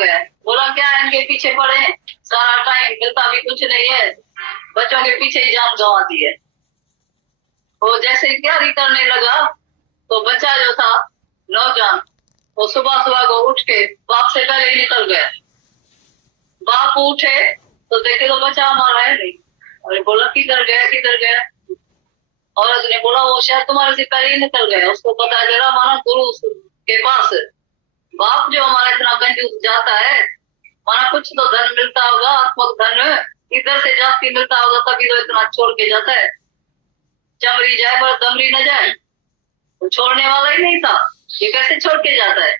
गया। बोला क्या इनके पीछे पड़े, सारा टाइम मिलता भी कुछ नहीं है, बच्चों के पीछे ही जान गंवा दी है। वो जैसे तैयारी करने लगा तो बच्चा जो था नौजवान, वो सुबह सुबह को उठ के बाप से पहले ही निकल गया। बाप उठे तो देखे तो बच्चा हमारा है नहीं। अरे बोला किधर गया किधर गया। औरत ने बोला वो शायद तुम्हारे से पहले ही निकल गया। उसको पता चला हमारा गुरु के पास। बाप जो हमारा इतना कंजूस जाता है, माना कुछ तो धन मिलता होगा, आत्मक धन इधर से जास्ती मिलता होगा तभी तो इतना छोड़ के जाता है। चमरी जाए पर दमरी न जाए, तो छोड़ने वाला ही नहीं था, ये कैसे छोड़ के जाता है।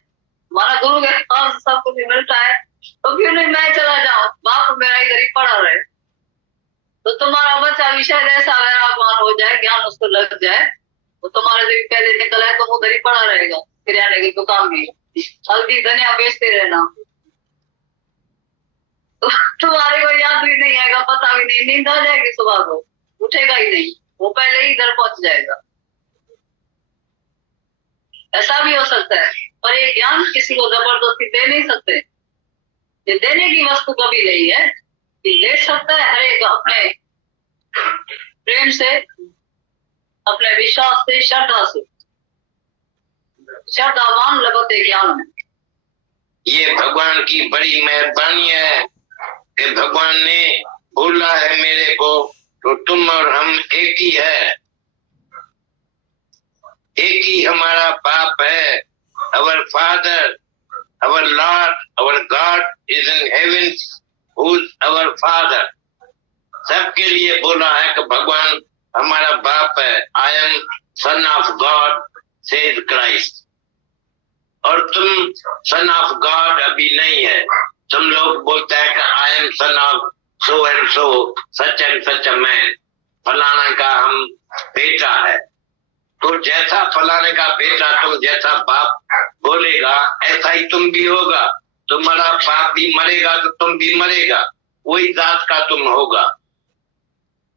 माना गुरु के पास सब कुछ मिलता है तो क्यों नहीं मैं चला जाऊं, बाप मेरा इधर ही पड़ा रहे। तो तुम्हारा बच्चा भी शायद ऐसा वैरागवान हो जाए, ज्ञान उसको लग जाए, तो तुम्हारे से पहले निकल आए तो उधर ही पड़ा रहेगा किराने की दुकान में, हल्दी धनिया बेचते रहना। तुम्हारे को याद भी नहीं आएगा, पता भी नहीं, नींद आ जाएगी सुबह को, उठेगा ही नहीं, वो पहले ही इधर पहुंच जाएगा। ऐसा भी हो सकता है, पर ये ज्ञान किसी को जबरदस्ती दे नहीं सकते। ये देने की वस्तु कभी नहीं है, ये दे सकता है हर एक अपने प्रेम से, अपने विश्वास से, श्रद्धा से। श्रद्धावान लगते ज्ञान में। ये भगवान की बड़ी मेहरबानी है कि भगवान ने बोला है मेरे को, तो तुम और हम एक ही है, एक ही हमारा बाप है। Our Father, our Lord, our God is in heaven, who's our Father. सबके लिए बोला है कि भगवान हमारा बाप है। I am son of God, says Christ. और तुम son of God अभी नहीं है। तुम लोग बोलते हैं कि I am son of so and so, such and such a man. फलाना का हम बेटा है। तो जैसा फलाने का बेटा तुम जैसा बाप बोलेगा ऐसा ही तुम भी होगा। तुम्हारा बाप भी मरेगा तो तुम भी मरेगा, वही जात का तुम होगा।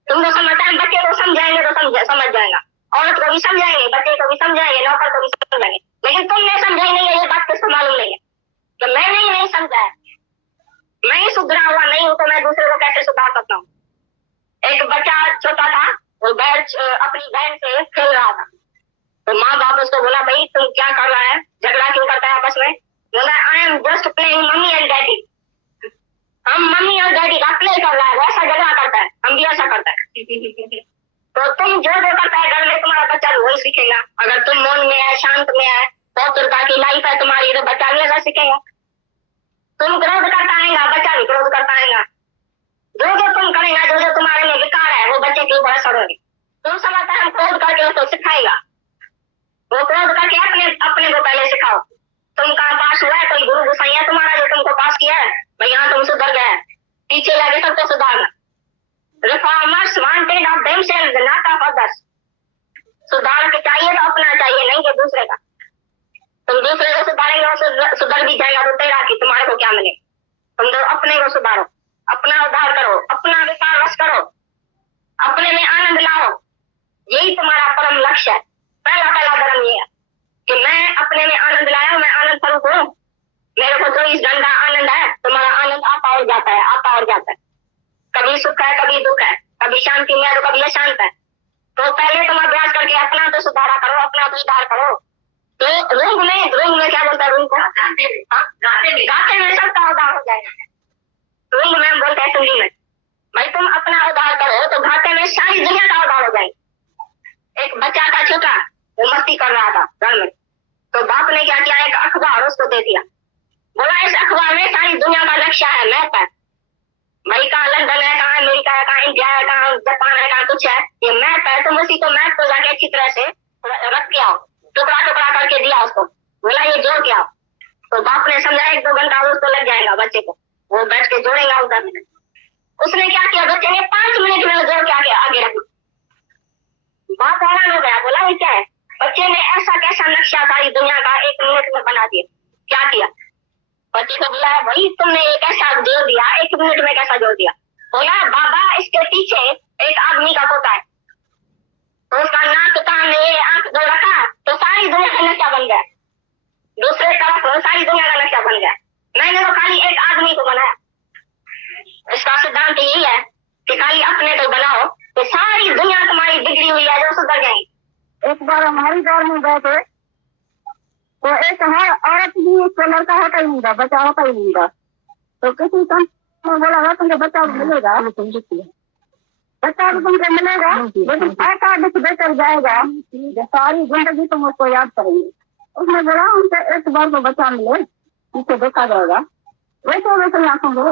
तुम तो समझता है, बच्चे को समझाएंगे तो समझ जाएगा, औरत को भी समझाएंगे, बच्चे को भी समझाएंगे, नौकर को भी समझाएंगे, लेकिन तुमने समझाई नहीं है। ये बात किसको मालूम नहीं है कि मैंने ही नहीं समझा है, मैं ही सुधरा हुआ नहीं हूँ, तो मैं दूसरे को कैसे सुधार सकता हूँ। एक बच्चा छोटा था, वो अपनी बहन से खेल रहा था, तो माँ बाप उसको बोला भाई तुम क्या कर रहा है, झगड़ा क्यों करता है आपस में। बोला I am just playing mummy and daddy. हम मम्मी और डैडी का प्ले कर रहा है, वैसा झगड़ा करता है, हम भी ऐसा करता है। तो तुम जो करता है घर में, तुम्हारा बच्चा भी वही सीखेगा। अगर तुम मौन में है, शांत में है, बहुत प्रकार की लाइफ है तुम्हारी, तो बच्चा भी ऐसा सीखेगा। तुम क्रोध करता आएगा, बच्चा भी क्रोध करता आएगा। जो तुम करेगा, जो तुम्हारे में विकार है, वो बच्चे के ऊपर असर होगी। तुम समझता है क्रोध करके उसको सिखाएगा, वो क्रोध करके अपने को पहले सिखाओ। तुम कहाँ पास हुआ है, कोई गुरु गुसाई है तुम्हारा जो तुमको पास किया है, भाई यहाँ तुम सुधर गए, पीछे लगे सबको सुधारना। Reformers wanted of themselves not of others. सुधार के चाहिए तो अपना चाहिए, नहीं कि दूसरे का। तुम दूसरे को सुधारेंगे और सुधर भी जाएगा तो तेरा कि तुम्हारे को क्या मिले। तुम तो अपने को सुधारो, अपना उद्धार करो, अपना विकार रस करो, अपने में आनंद लाओ। यही तुम्हारा परम लक्ष्य है। पहला धर्म ये है कि मैं अपने में आनंद लाया, मैं आनंद स्वरूप हूँ, मेरे को 24 घंटा आनंद है। तुम्हारा आनंद आता और जाता है, आता और जाता है। कभी सुख है, कभी दुख है, कभी शांति में है तो कभी अशांत है। तो पहले तुम अभ्यास करके अपना तो सुधारा करो, अपना तो सुधार करो। तो रूंग में क्या बोलता है, रूंग को गाते में सबका उद्धार हो जाएगा। रूंग में हम बोलते हैं सुंदी में, भाई तुम अपना उद्धार करो तो घाटे में सारी दुनिया का उद्धार हो जाएगा। एक बच्चा था छोटा, वो मस्ती कर रहा था घर में, तो बाप ने क्या किया, एक अखबार उसको दे दिया। बोला इस अखबार में सारी दुनिया का नक्शा है, मैप है, भाई कहाँ लंदन है, कहाँ अमेरिका है, कहाँ इंडिया है, कहाँ जापान है, कहाँ कुछ है, ये मैप है। तुम उसी को मैप को जाके अच्छी तरह से रख के आओ, टुकड़ा टुकड़ा करके दिया उसको, बोला ये जोड़ के आओ। तो बाप ने समझा 1-2 घंटा उसको लग जाएगा बच्चे को, वो बैठ के जोड़ेगा उधर। उसने क्या किया, बच्चे ने 5 मिनट में जोड़ के आगे रखा। बाप हैरान हो गया, बोला ये क्या है। बच्चे ने ऐसा कैसा नक्शा सारी दुनिया का 1 मिनट में बना दिया। क्या किया, बच्चे को बोला भाई तुमने ये कैसा जोड़ दिया, 1 मिनट में कैसा जोड़ दिया। बोला बाबा इसके पीछे एक आदमी का फोटो है, तो उसका नाक कान ये आंख दो रखा तो सारी दुनिया का नक्शा बन गया। दूसरे तरफ सारी दुनिया का नक्शा बन गया। मैंने तो खाली बिगड़ी हुई है जो सुधर जाएंगे। एक बार हमारी दौर में गए थे तो एक हर औरत भी उसको लड़का होता ही नहीं था, बच्चा होता ही नहीं था। तो किसी संत ने बोला था तुमको बच्चा मिलेगा, बच्चा तो तुमको मिलेगा, लेकिन ऐसा दुख देकर जाएगा जो सारी जिंदगी तुम उसको याद करेंगे। उसने बोला उनसे एक बार तो बच्चा मिले, उसे देखा जाएगा, वैसे वैसे आंखों को।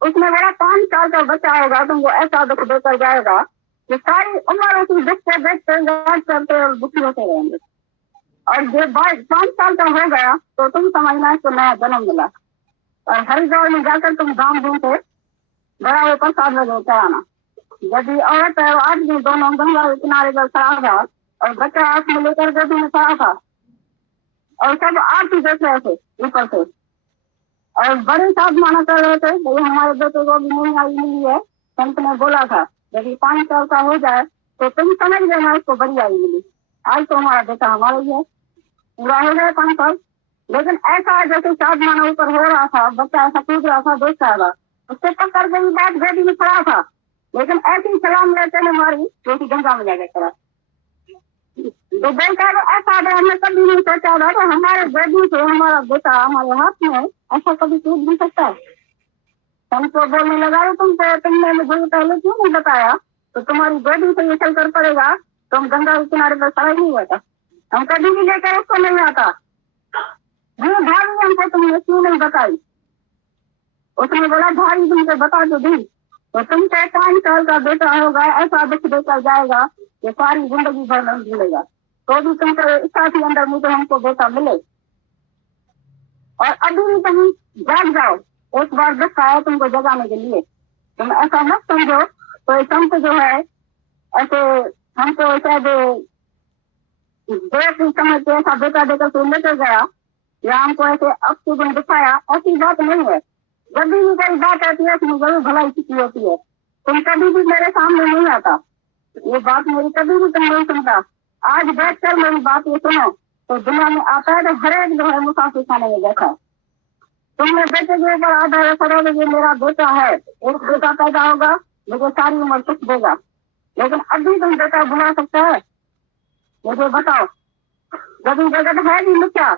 उसने बोला 5 साल का बच्चा होगा, तुमको ऐसा दुख देकर जाएगा कि सारी उम्र उसी दुख से देखते याद करते और दुखी होते रहेंगे। और जब 5 साल का हो गया तो तुम समझना इसको नया जन्म मिला। और हरिद्वार में जाकर तुम धाम धूम से बड़ा वो प्रसाद में लेकर आना। यदि औरत और आदमी दोनों गंगा के किनारे पर खड़ा था और बच्चा हाथ में लेकर गोदी में खड़ा था और सब आरती देख रहे थे ऊपर से, और बड़े साथ माना कर रहे थे भाई हमारे बेटे को भी नहीं आई मिली है। संत ने बोला था यदि 5 साल का हो जाए तो तुम समझ लेना उसको बड़ी आई मिली। आज तो हमारा बेटा हमारा ही है, पूरा हो गया 5 साल। लेकिन ऐसा जैसे साथ माना ऊपर हो रहा था, बच्चा ऐसा कूद रहा था, देख रहा था, उससे पकड़ गई बात गोदी में खड़ा था, लेकिन ऐसी सलाम लेते ने मारी जो कि गंगा में जाकर खड़ा। तो बेटा ऐसा हमने कभी नहीं सोचा था कि हमारे बेटी से हमारा बेटा हमारे हाथ में ऐसा कभी कूद भी सकता है। हमको बोलने लगा तुमने मुझे पहले क्यों नहीं बताया, तो तुम्हारी बेटी से ये चल कर पड़ेगा तो हम गंगा के किनारे पर खड़ा नहीं हुआ था, हम कभी भी लेकर उसको नहीं आता। जो भाभी हमको तुमने क्यों नहीं बताई। उसने बोला भाभी तुमसे बता तो दी, तो तुमसे 5 साल का बेटा होगा, ऐसा दुख देकर जाएगा ये सारी जिंदगी भर नहीं मिलेगा, तो भी तुमको इच्छा थी अंदर में तो हमको बेटा मिले। और अभी भी तुम जाग जाओ, एक बार दुख आया तुमको जगाने के लिए, तुम ऐसा मत समझो तो संत जो है ऐसे हमको शायद देख समझ के ऐसा बेटा देकर तो लेकर गया या हमको ऐसे ऑक्सीजन दिखाया, ऐसी बात नहीं है। जब भी कोई बात आती है उसमें जरूर भलाई की होती है। तुम कभी भी मेरे सामने नहीं आता, ये बात मेरी कभी भी तुम नहीं सुनता। आज बैठ कर मेरी बात ये सुनो तो दुनिया में आता है तो हर एक जो है मुसाफिर खाने में बैठा। तुमने बेटे के ऊपर आधार करोगे ये मेरा बेटा है, एक बेटा पैदा होगा मुझे सारी उम्र सुख देगा, लेकिन अभी तुम बेटा बुला सकता है? मुझे बताओ। यदि जगत है भी मिथ्या,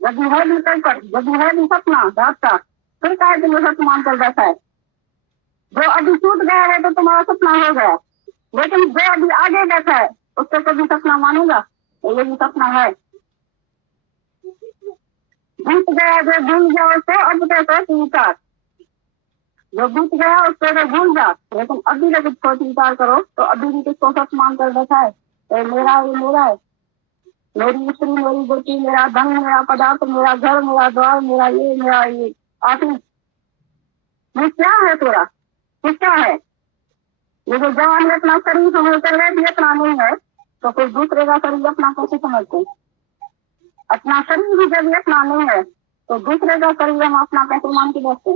यदि है भी संकट, यदि है भी सपना रात का, फिर कहे तुम सत्य मान कर बैठा है। जो अभी छूट गया है तो तुम्हारा सपना हो गया, लेकिन जो अभी आगे बैठा है उसको कभी सपना मानेगा? तो ये भी सपना है। बीत गया जो भूल गया उसको अब तो विचार, जो बीत गया उसको तो भूल जा, लेकिन अभी जब कुछ विचार करो तो अभी भी किसको सच मान कर बैठा है। ये मेरा है, मेरी स्त्री, मेरी बेटी, मेरा धन, मेरा पदार्थ, मेरा घर, मेरा द्वार, मेरा ये ऑफिस, ये क्या है तेरा, किसका है? ये जो जवान अपना शरीर समझ कर रहे भी अपना नहीं है तो फिर दूसरे का शरीर अपना कैसे समझते? अपना शरीर भी जब अपना नहीं है तो दूसरे का शरीर हम अपना कैसे मान के बैठते?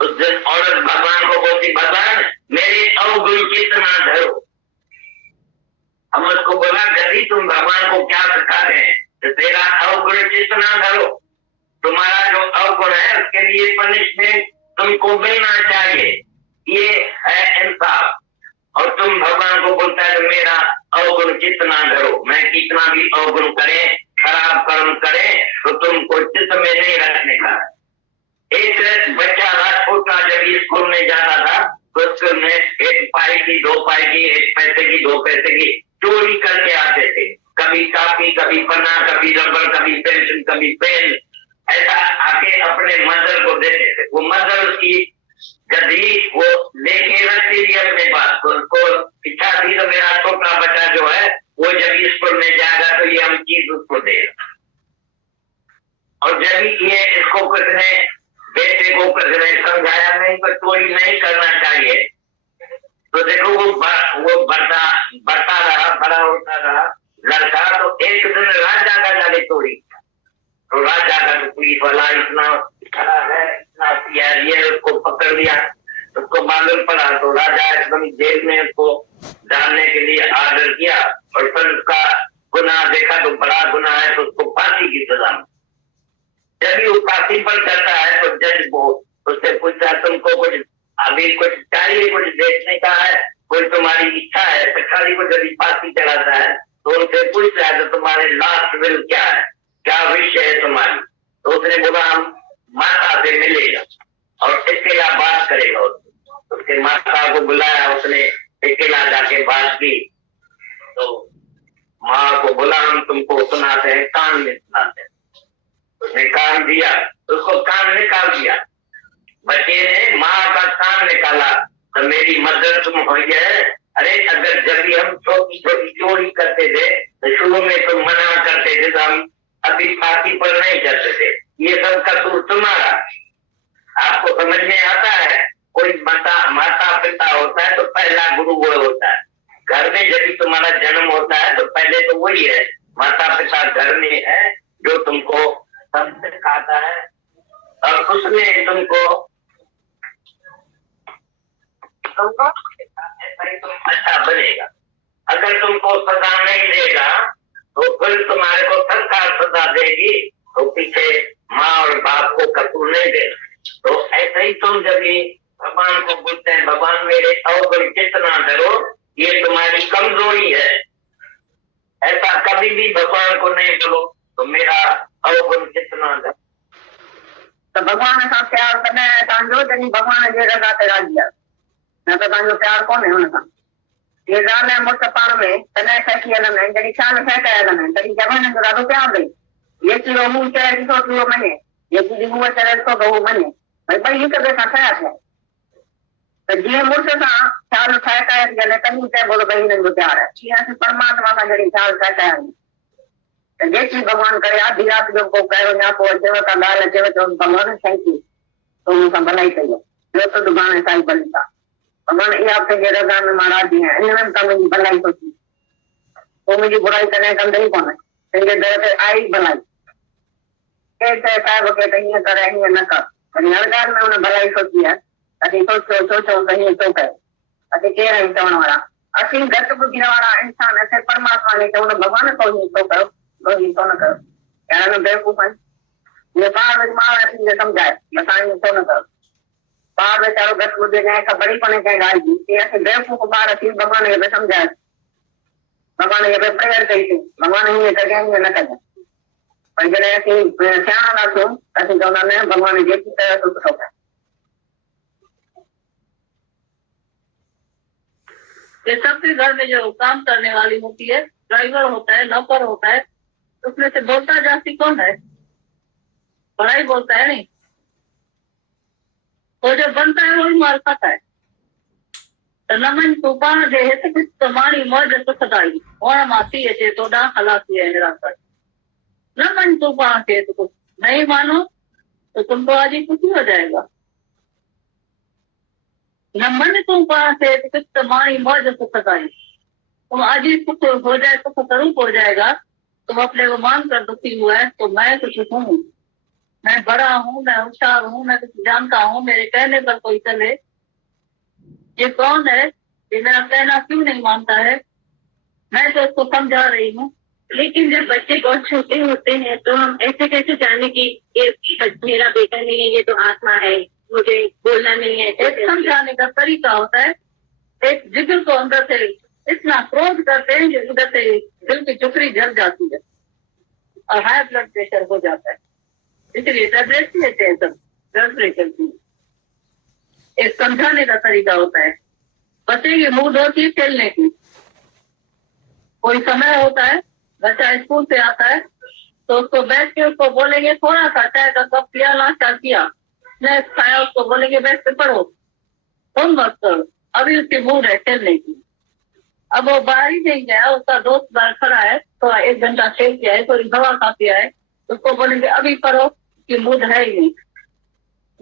उस दिन औरत भगवान को बोलती भगवान मेरे अवगुण कितना धरो। हम उसको बोला गधी तुम भगवान को क्या सिखाते हैं, तो तेरा अवगुण कितना धरो, तुम्हारा जो अवगुण है उसके लिए पनिशमेंट तुमको मिलना चाहिए, ये है इंसाफ। और तुम भगवान को बोलता है मेरा अवगुण कितना धरो, मैं कितना भी अवगुण करे, खराब कर्म करे तो तुमको चित्त में नहीं रखने का। एक बच्चा था छोटा, जब स्कूल में जाता था तो स्कूल में 1 पाई की 2 पाई की, 1 पैसे की 2 पैसे की चोरी करके आते थे, कभी कापी, कभी पन्ना, कभी रबर, कभी पेंसिल, कभी पेन, ऐसा आके अपने मदर को देते थे। वो मदर उसकी गधी वो लेके रखती थी अपने पास, तो उसको इच्छा थी तो मेरा छोटा बच्चा जो है वो जब स्कूल में जाएगा तो ये हम चीज उसको देगा। और जब ये इसको कुछ ने बेटे को कुछ ने समझाया नहीं तो चोरी नहीं करना चाहिए, तो देखो वो बढ़ता रहा, बड़ा होता रहा लड़का। तो एक दिन राजा का जाके चोरी, तो राजा का तो पुलिस वाला इतना खड़ा है, इतना ये उसको पकड़ लिया, उसको मालूम पड़ा तो राजा एकदम जेल में उसको डालने के लिए आर्डर किया। और फिर उसका गुनाह देखा तो बड़ा गुनाह है तो उसको फांसी की सजा। जब भी वो फांसी पर चलता है तो जज वो उससे पूछता तुमको कुछ अभी कुछ चाहिए, कुछ देखने का है, कोई तुम्हारी इच्छा है? तो खाली को जब और अकेला बात करेगा। उसके माता को बुलाया, उसने अकेला जाके बात की। तो माँ को बोला हम तुमको सुनाते हैं, कान में सुनाते हैं। उसने कान दिया, उसको कान निकाल दिया। बच्चे ने माँ का कान निकाला तो मेरी मदर तुम हो गए। अरे अगर जब भी हम छोटी छोटी चोरी करते थे तो शुरू में तो मना करते थे, तो हम अभी फांसी पर नहीं चढ़ते थे। ये सब कसूर तुम्हारा। आपको समझ में आता है? कोई माता पिता होता है तो पहला गुरु वो होता है। घर में जब भी तुम्हारा जन्म होता है तो पहले तो वही है, माता पिता घर में है जो तुमको सब सिखाता है और उसमें तुमको तुम अच्छा बनेगा। अगर तुमको सजा नहीं देगा तो फिर तुम्हारे को सरकार सजा देगी, तो पीछे माँ और बाप को कसूर नहीं देना। तो ऐसे ही तुम जब भी भगवान को बोलते हैं भगवान मेरे अवगुण कितना डरो, ये तुम्हारी कमजोरी है, ऐसा कभी भी भगवान को नहीं बोलो तो मेरा अवगुण कितना डरो। तो भगवान सां प्यार कॾहिं तव्हांजो जॾहिं भगवान जे रज़ा ते राज़ी आहे, न त तव्हांजो प्यार कोन्हे हुन सां। ये ज़ाल ऐं मुड़ुस पाण में तॾहिं ठही हलंदा आहिनि जॾहिं ख़्याल ठहिकाए हलंदा आहिनि, तॾहिं जवाननि जो ॾाढो प्यार ॾे। ये चयो मूं चए ॾिसो कि उहो मञे, ये चीज हूअ चए ॾिसो त उहो मञे, भई ॿई हिक ॿिए सां ठहिया थिया। त जीअं मुड़ुस सां ख़्याल ठहिकाए थी हले तॾहिं चइबो त भई हिननि जो प्यार आहे। तीअं असीं परमात्मा सां जॾहिं ख़्याल ठहिकाए हलूं त जेकी भॻवानु करे आधी राति जो को कयो या को अचेव का ॻाल्हि अचेव त भॻवानु सही थी तो हुन सां भलाई कई आहे, ॿियो त दुबाणे साईं भली था। भॻवान इहा पंहिंजे रज़ा में मां राज़ी आहियां, इन में तव्हां मुंहिंजी भलाई सोची, पोइ मुंहिंजी बुराई कॾहिं कंदे ई कोन्हे। पंहिंजे दर ते आई भलाई, केरु चए साहिब खे त हीअं कर हीअं न कर, वरी हर ॻाल्हि में हुन भलाई सोची आहे। असीं सोचूं त हीअं छो कयो, असीं केरु आहियूं चवण वारा? असीं घटि ॿुधण वारा इंसान, असीं परमात्मा खे चऊं भॻवान तो हीअं छो कयो, तो हीअं छो न कयो? यार बेवकूफ़ आहिनि। ये ॿार वरी मां असीं सम्झाए असां हीअं छो न कयो। ॿार वेचारो घटि ॿुधे कंहिं ख़बर ई कोन्हे कंहिं ॻाल्हि जी, की असीं बेवकूफ़ ॿार असीं भॻवान खे बि सम्झाए, भॻवान खे बि प्रेयर कईसीं भॻवान हीअं कजांइ हीअं न कजांइ। पर जॾहिं असीं सियाणा था थियूं त असीं चवंदा न भॻवान जेकी कयो तो सुठो कयो। ये सबके घर में जो काम करने वाली होती है, ड्राइवर होता है, नौकर होता है, उसमें से बोलता जाती कौन है? बड़ा ही बोलता है नहीं, तो जो बनता है वही मार खाता है। तो नमन तूफान जे हित कुछ तुम्हारी मौज सुखदाई और मासी अचे तो डा हलासी है निराकर। नमन तूफान के तो कुछ नहीं मानो तो तुमको आज ही कुछ हो जाएगा। नमन तूफान से कुछ तुम्हारी मौज सुखदाई, तुम आज ही कुछ हो जाए तो स्वरूप हो जाएगा। तुम अपने को मान कर दुखी हुआ है तो मैं कुछ हूँ, मैं बड़ा हूँ, मैं होशियार हूँ, मैं कुछ जानता हूँ, मेरे कहने पर कोई चले। ये कौन है? ये मेरा कहना क्यों नहीं मानता है? मैं तो उसको समझा रही हूँ। लेकिन जब बच्चे बहुत छोटे होते हैं तो हम ऐसे कैसे जाने कि ये मेरा बेटा नहीं है, ये तो आत्मा है, मुझे बोलना नहीं है। एक समझाने का तरीका होता है, एक जिगर को अंदर से इतना क्रोध करते हैं कि उधर से दिल की चुकरी जल जाती है और हाई ब्लड प्रेशर हो जाता है, इसलिए टैबलेट लेते हैं सब ब्लड प्रेशर की। एक समझाने का तरीका होता है। बच्चे की मूड होती है खेलने की, कोई समय होता है, बच्चा स्कूल से आता है तो उसको बैठ के उसको बोलेंगे थोड़ा सा चाय का कप पिया, नाश्ता किया, स्नैक्स खाया, उसको बोलेंगे बैठ के पढ़ो, तुम मत करो, अभी उसकी मूड है खेलने की। अब वो बाहर ही नहीं गया, उसका दोस्त बाहर खड़ा है, थोड़ा 1 घंटा खेल के आए, थोड़ी हवा खा के आए, उसको बोलेंगे अभी पढ़ो कि मूड है ही नहीं,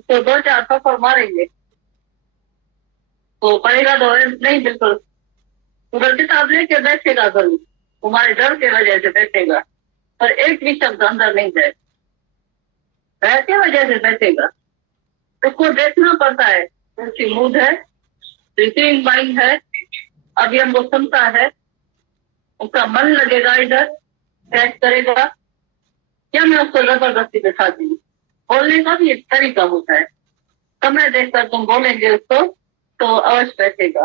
तो 2-4 थप्पड़ मारेंगे तो पढ़ेगा तो नहीं, बिल्कुल उधर किताब लेके बैठेगा जरूर, तुम्हारे डर के वजह से बैठेगा, पर एक भी शब्द अंदर नहीं जाए, डर के वजह से बैठेगा। उसको देखना पड़ता है, उसकी मूड है, रिसीविंग माइंड है, अभी हमको सुनता है, उसका मन लगेगा इधर, कैच करेगा, क्या मैं उसको जबरदस्ती दिखाती हूँ। बोलने का भी एक तरीका होता है, समय देखकर तुम बोलेंगे उसको तो अवश्य बैठेगा।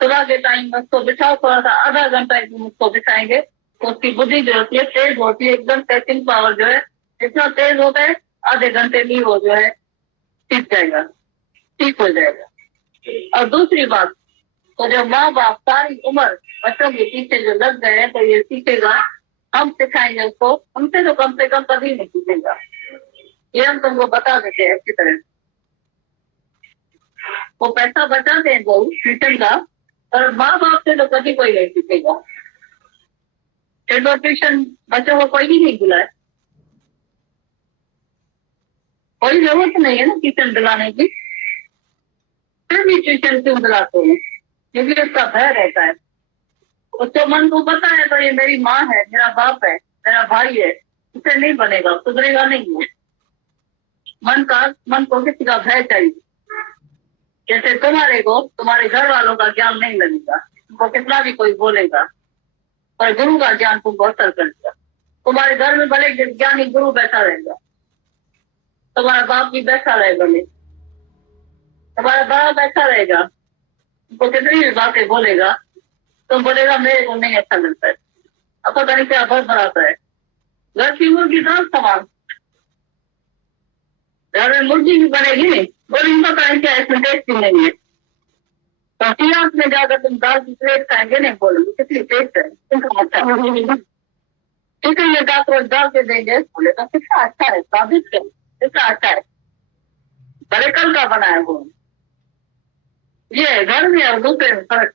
सुबह के टाइम में उसको बिठाओ, थोड़ा सा आधा घंटा तुम उसको बिठाएंगे तो उसकी बुद्धि जो होती है तेज होती है, एकदम कैचिंग पावर जो है इतना तेज होता है, आधे घंटे में वो जो है ठीक जाएगा, ठीक हो जाएगा। और दूसरी बात, तो जब माँ बाप सारी उम्र बच्चों के पीछे जो लग गए हैं तो ये सीखेगा, हम सिखाएंगे उसको, हमसे तो कम से कम कभी नहीं सीखेगा। ये हम तुमको बता देते हैं अच्छी तरह। वो पैसा बचाते हैं वो ट्यूशन का, और माँ बाप से तो कभी कोई नहीं सीखेगा। ट्यूशन बच्चों को कोई भी नहीं बुलाए, कोई जरूरत नहीं है ना ट्यूशन दिलाने की, फिर भी ट्यूशन क्यों दिलाते हैं? क्योंकि उसका भय रहता है। उसको मन को पता है तो ये मेरी माँ है, मेरा बाप है, मेरा भाई है, उसे नहीं बनेगा, सुधरेगा नहीं है। मन को किसी का भय चाहिए। जैसे तुम्हारे को तुम्हारे घर वालों का ज्ञान नहीं लगेगा, तुमको कितना भी कोई बोलेगा, पर गुरु का ज्ञान तुमको असर करेगा। तुम्हारे घर में भले ज्ञानी गुरु बैठा रहेगा, तुम्हारा बाप भी बैठा रहेगा, तुम्हारा बड़ा बैठा रहेगा, तुमको कितनी भी बातें बोलेगा, तुम बोलेगा मेरे को नहीं अच्छा लगता है, अब पता नहीं क्या बहुत बनाता है। घर की मुर्गी दाल समान, घर में मुर्गी भी बनेगी, बोली पता नहीं क्या इसमें टेस्ट नहीं है। तो सियास में जाकर तुम दाल की प्लेट खाएंगे, नहीं बोलोगे कितनी टेस्ट है, तुमको अच्छा है, ठीक है ये दाल के देंगे, बोले तो कितना अच्छा है, स्वादिष्ट है, कितना अच्छा है, बड़े कल का बना है वो। ये घर में और दूसरे में फर्क।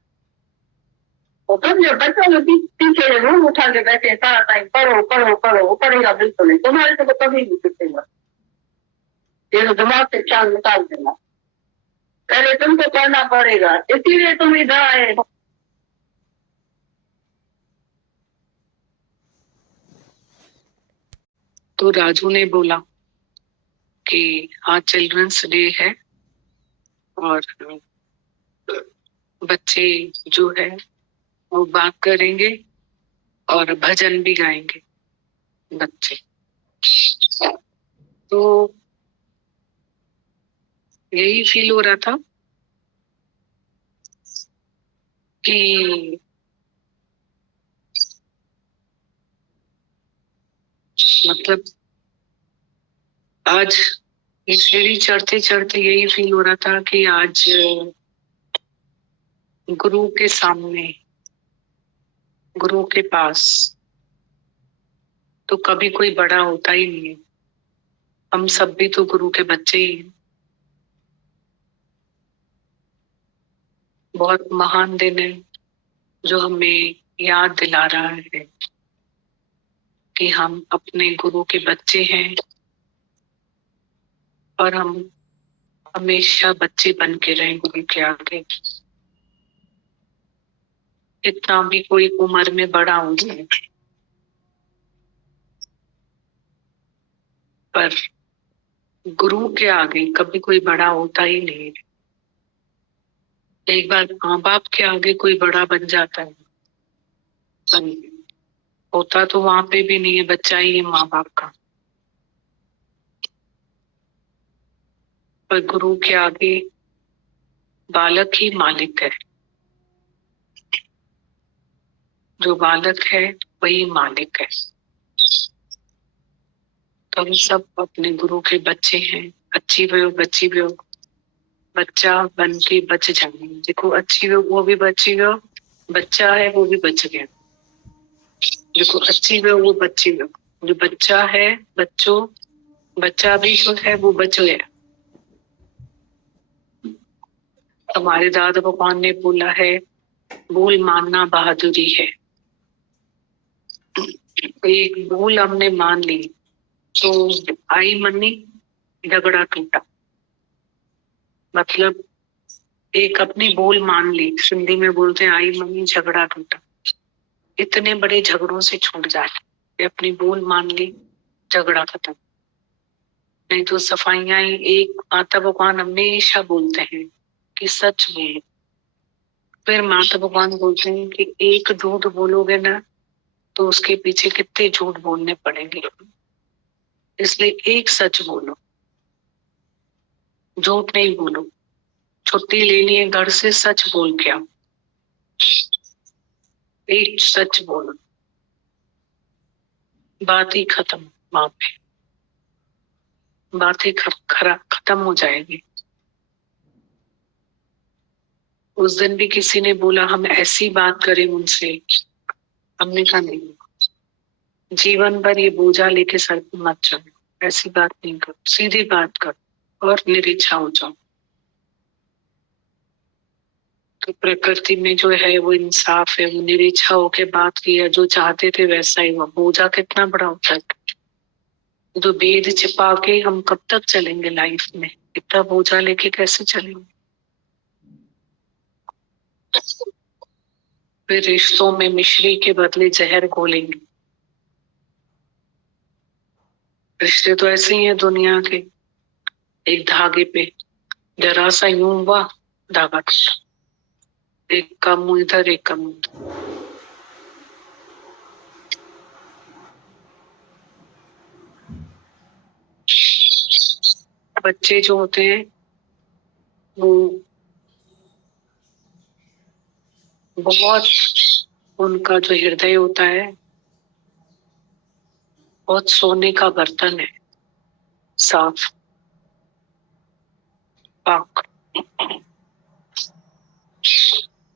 तो तुम जो बच्चों के पीछे रूम उठा के बैठे सारा टाइम, पढ़ो पढ़ो पढ़ो, वो पढ़ेगा बिल्कुल नहीं, तुम्हारे से तो कभी नहीं सीखेगा। ये तो दिमाग से ख्याल निकाल देना, पहले तुमको पढ़ना पड़ेगा, इसीलिए तुम इधर आए। तो राजू ने बोला कि आज चिल्ड्रंस डे है और बच्चे जो है वो बात करेंगे और भजन भी गाएंगे बच्चे। तो यही फील हो रहा था कि मतलब आज ये सीढ़ी चढ़ते चढ़ते यही फील हो रहा था कि आज गुरु के सामने, गुरु के पास तो कभी कोई बड़ा होता ही नहीं है। हम सब भी तो गुरु के बच्चे ही हैं। बहुत महान दिन है जो हमें याद दिला रहा है कि हम अपने गुरु के बच्चे हैं और हम हमेशा बच्चे बन के रहें गुरु के आगे। इतना भी कोई उम्र में बड़ा हो जाए, पर गुरु के आगे कभी कोई बड़ा होता ही नहीं। एक बार माँ बाप के आगे कोई बड़ा बन जाता है, होता तो वहां पे भी नहीं है, बच्चा ही है माँ बाप का। पर गुरु के आगे बालक ही मालिक है, जो बालक है वही मालिक है। तो हम सब अपने गुरु के बच्चे हैं, अच्छी भी हो बच्ची भी हो, बच्चा बन के बच जाएंगे। देखो अच्छी हो वो भी बची हो, बच्चा है वो भी बच गया। देखो अच्छी हो वो बच्ची हो, जो बच्चा है बच्चा भी जो है वो बच गया। हमारे दादा भगवान ने बोला है, भूल मानना बहादुरी है। एक भूल हमने मान ली तो आई मनी झगड़ा टूटा। मतलब एक अपनी भूल मान ली, हिंदी में बोलते हैं आई मनी झगड़ा टूटा। इतने बड़े झगड़ों से छूट जाए, अपनी भूल मान ली, झगड़ा खत्म। नहीं तो सफाइयां ही एक माता भगवान हमेशा बोलते हैं कि सच बोलो। फिर माता भगवान बोलते हैं कि एक झूठ बोलोगे ना तो उसके पीछे कितने झूठ बोलने पड़ेंगे, इसलिए एक सच बोलो, झूठ नहीं बोलो। छुट्टी लेनी है घर से, सच बोल के आओ, एक सच बोलो, बात ही खत्म। वहां पे बातें खराब खत्म हो जाएगी। उस दिन भी किसी ने बोला हम ऐसी बात करें उनसे, हमने कहा नहीं, जीवन भर ये बोझा लेके सर पे मत चलो, ऐसी बात नहीं करो, सीधी बात करो और निरीक्षा हो जाओ। तो प्रकृति में जो है वो इंसाफ है, वो निरीक्षा होके बात की है, जो चाहते थे वैसा ही हुआ। बोझा कितना बड़ा होता है, तो भेद छिपा के हम कब तक चलेंगे लाइफ में, इतना बोझा लेके कैसे चलेंगे। फिर रिश्तों में मिश्री के बदले जहर घोलेंगे। रिश्ते तो ऐसे ही है दुनिया के, एक धागे पे जरा सा यूं हुआ धागा टूटा, एक का मुंह इधर एक का मुंह इधर। बच्चे जो होते हैं वो बहुत, उनका जो हृदय होता है बहुत सोने का बर्तन है, साफ पाक।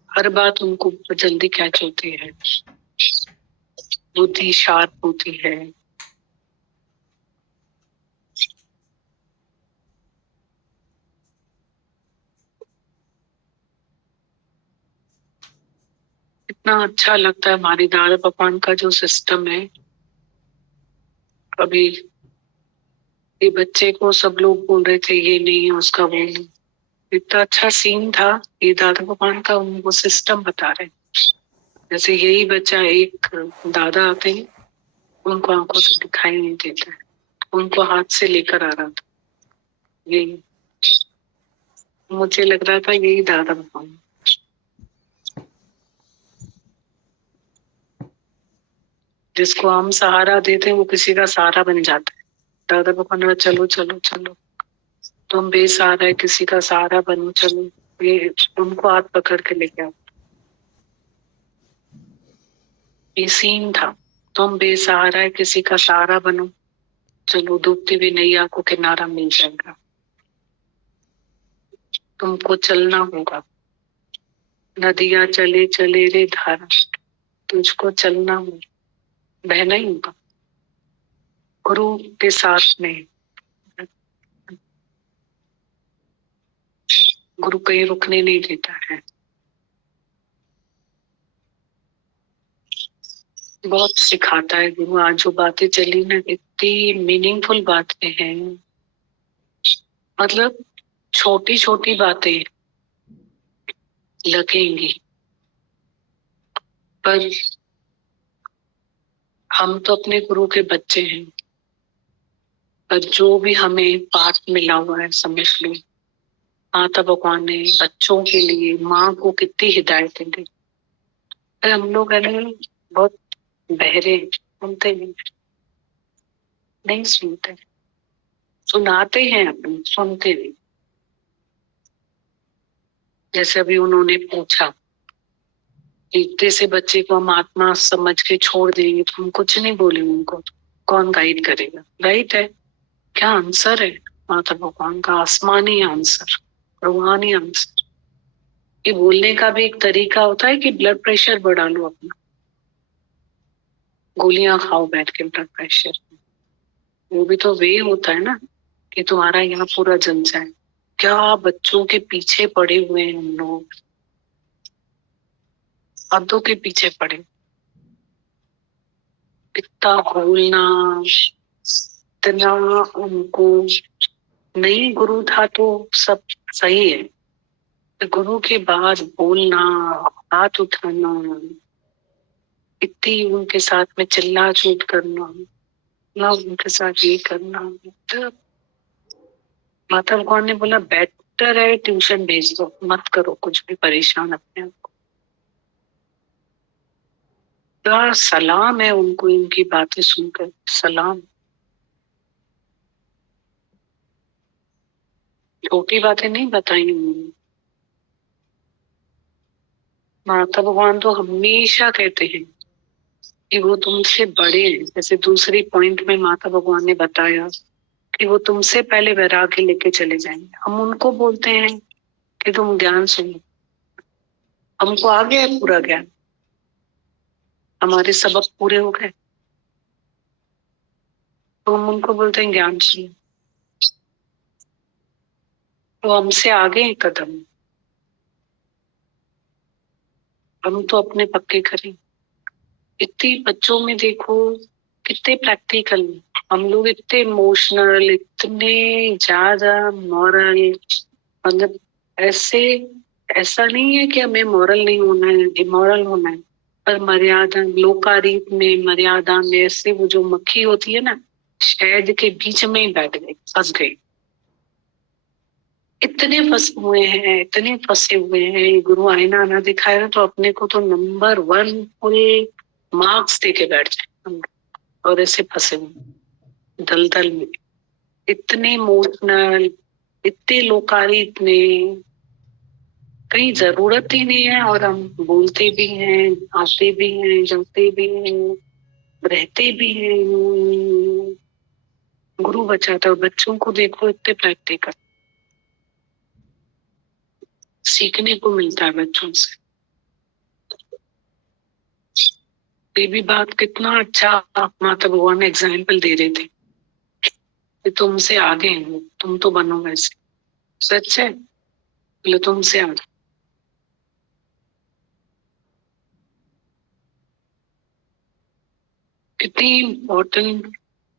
हर बात उनको जल्दी कैच होती है, बुद्धि शार्प होती है। इतना अच्छा लगता है हमारी दाल पकवान का जो सिस्टम है। अभी ये बच्चे को सब लोग बोल रहे थे ये नहीं उसका वो नहीं, इतना अच्छा सीन था। ये दादा पकवान का वो सिस्टम बता रहे, जैसे यही बच्चा, एक दादा आते हैं उनको आंखों से दिखाई नहीं देता है, उनको हाथ से लेकर आ रहा था। यही मुझे लग रहा था यही दादा पकवान। जिसको हम सहारा देते हैं वो किसी का सहारा बन जाता है। दादा पकवान चलो चलो चलो, तुम बेसहारा है किसी का सहारा बनो, चलो। ये उनको हाथ पकड़ के लेके आओ, ये सीन था। तुम बेसहारा है किसी का सहारा बनो, चलो डूबती हुई नैया को किनारा मिल जाएगा। तुमको चलना होगा, नदियां चले चले रे धारा, तुझको चलना होगा, बहना ही होगा। गुरु के साथ में गुरु कहीं रुकने नहीं देता है। बहुत सिखाता है गुरु। आज जो बातें चली ना, इतनी मीनिंगफुल बातें हैं, मतलब छोटी छोटी बातें लगेंगी पर हम तो अपने गुरु के बच्चे हैं। पर जो भी हमें पाठ मिला हुआ है, समझ लो माता भगवान ने बच्चों के लिए, माँ को कितनी हिदायतें दी। हम लोग है ना बहुत बहरे, सुनते नहीं सुनते, सुनाते हैं अपने, सुनते नहीं। जैसे अभी उन्होंने पूछा इतने से बच्चे को हम आत्मा समझ के छोड़ देंगे तो हम कुछ नहीं बोले उनको, कौन गाइड करेगा। राइट है, क्या आंसर है माता भगवान का, आसमानी आंसर, रूहानी आंसर। ये बोलने का भी एक तरीका होता है कि ब्लड प्रेशर बढ़ा लो अपना, गोलियां खाओ बैठ के ब्लड प्रेशर, वो भी तो वे होता है ना कि तुम्हारा यहाँ पूरा जल जाए। क्या बच्चों के पीछे पड़े हुए हैं हम लोग, हदों के पीछे पड़े, इतना बोलना, इतना उनको नहीं। गुरु था तो सब सही है, गुरु के बाद बोलना, हाथ उठाना, इतनी उनके साथ में चिल्ला चूट करना, ना उनके साथ ये करना। तो माता भगवान ने बोला बेटर है ट्यूशन भेज दो, मत करो कुछ भी परेशान अपने आप को। क्या सलाम है उनको इनकी बातें सुनकर, सलाम। छोटी बातें नहीं बताई उन्होंने। माता भगवान तो हमेशा कहते हैं कि वो तुमसे बड़े हैं। जैसे दूसरी पॉइंट में माता भगवान ने बताया कि वो तुमसे पहले वैराग्य लेके चले जाएंगे। हम उनको बोलते हैं कि तुम ज्ञान सुनो, हमको आ गया है पूरा ज्ञान, हमारे सबक पूरे हो गए, तो हम उनको बोलते हैं ज्ञान सुनो। तो हमसे आगे हैं कदम, हम तो अपने पक्के करें। इतने बच्चों में देखो कितने प्रैक्टिकल, हम लोग इतने इमोशनल, इतने ज्यादा मॉरल, मतलब ऐसे, ऐसा नहीं है कि हमें मॉरल नहीं होना है, इमोरल होना है, पर मर्यादा, लोकारीत में, मर्यादा में ऐसे वो जो मक्खी होती है ना, शहद के बीच में ही बैठ गई, फंस गई। इतने फंसे हुए हैं, इतने फंसे हुए हैं। गुरु आईना ना दिखाए तो अपने को तो नंबर 1 फुल मार्क्स दे के बैठ जाए, और ऐसे फंसे हुए दलदल में, इतने इमोशनल, इतने लोकारित में, कहीं जरूरत ही नहीं है, और हम बोलते भी हैं, आते भी हैं, जलते भी हैं, रहते भी हैं। गुरु बचाता है। बच्चों को देखो इतने प्रैक्टिकल, सीखने को मिलता है बच्चों से। ये भी बात कितना अच्छा माता भगवान एग्जाम्पल दे रहे थे कि तुमसे आगे हैं, तुम तो बनो वैसे। सच है, बोले तुमसे आगे। कितनी इम्पोर्टेंट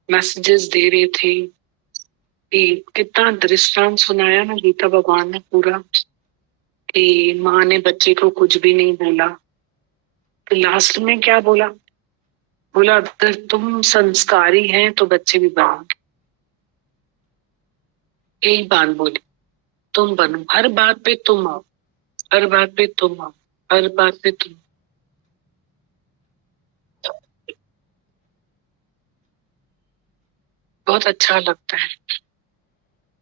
मैसेजेस दे रहे थे कि कितना दृष्टांत सुनाया ना गीता भगवान ने पूरा, कि माँ ने बच्चे को कुछ भी नहीं बोला, तो लास्ट में क्या बोला? बोला अगर तुम संस्कारी हैं तो बच्चे भी बनोगे। यही बात बोली, तुम बनो, हर बात पे तुम आओ, हर बात पे तुम आओ, हर बात पे तुम। बहुत अच्छा लगता है।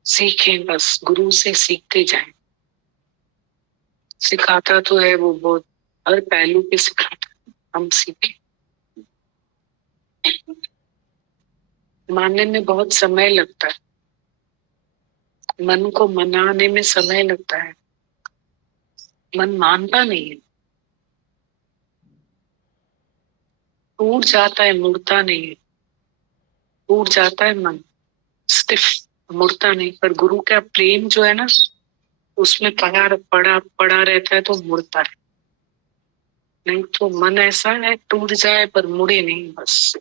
सीखें, बस गुरु से सीखते जाएं। सिखाता तो है वो, बहुत हर पहलू पे सिखाता है, हम सीखें। मानने में बहुत समय लगता है, मन को मनाने में समय लगता है, मन मानता नहीं है, टूट जाता है, मुड़ता नहीं है, टूट जाता है मन, स्टिफ, मुड़ता नहीं। पर गुरु का प्रेम जो है ना, उसमें पड़ा पड़ा पड़ा रहता है तो मुड़ता है। नहीं तो मन ऐसा है, टूट जाए पर मुड़े नहीं, बस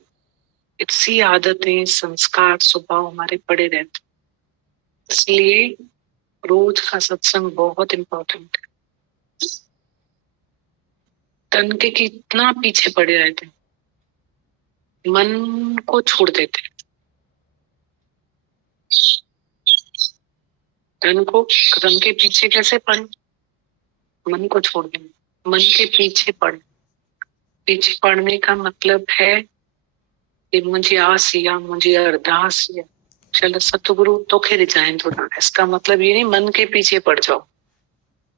इसी आदतें, संस्कार, स्वभाव हमारे पड़े रहते। इसलिए रोज का सत्संग बहुत इम्पोर्टेंट है। तन के कितना पीछे पड़े रहते, मन को छोड़ देते। तन को, तन के पीछे कैसे पड़े? मन को छोड़ दें, मन के पीछे पड़े। पीछे पड़ने का मतलब है कि मुझे आस या मुझे अरदास या चलो सतगुरु तो खिर जाए थोड़ा। इसका मतलब ये नहीं मन के पीछे पड़ जाओ।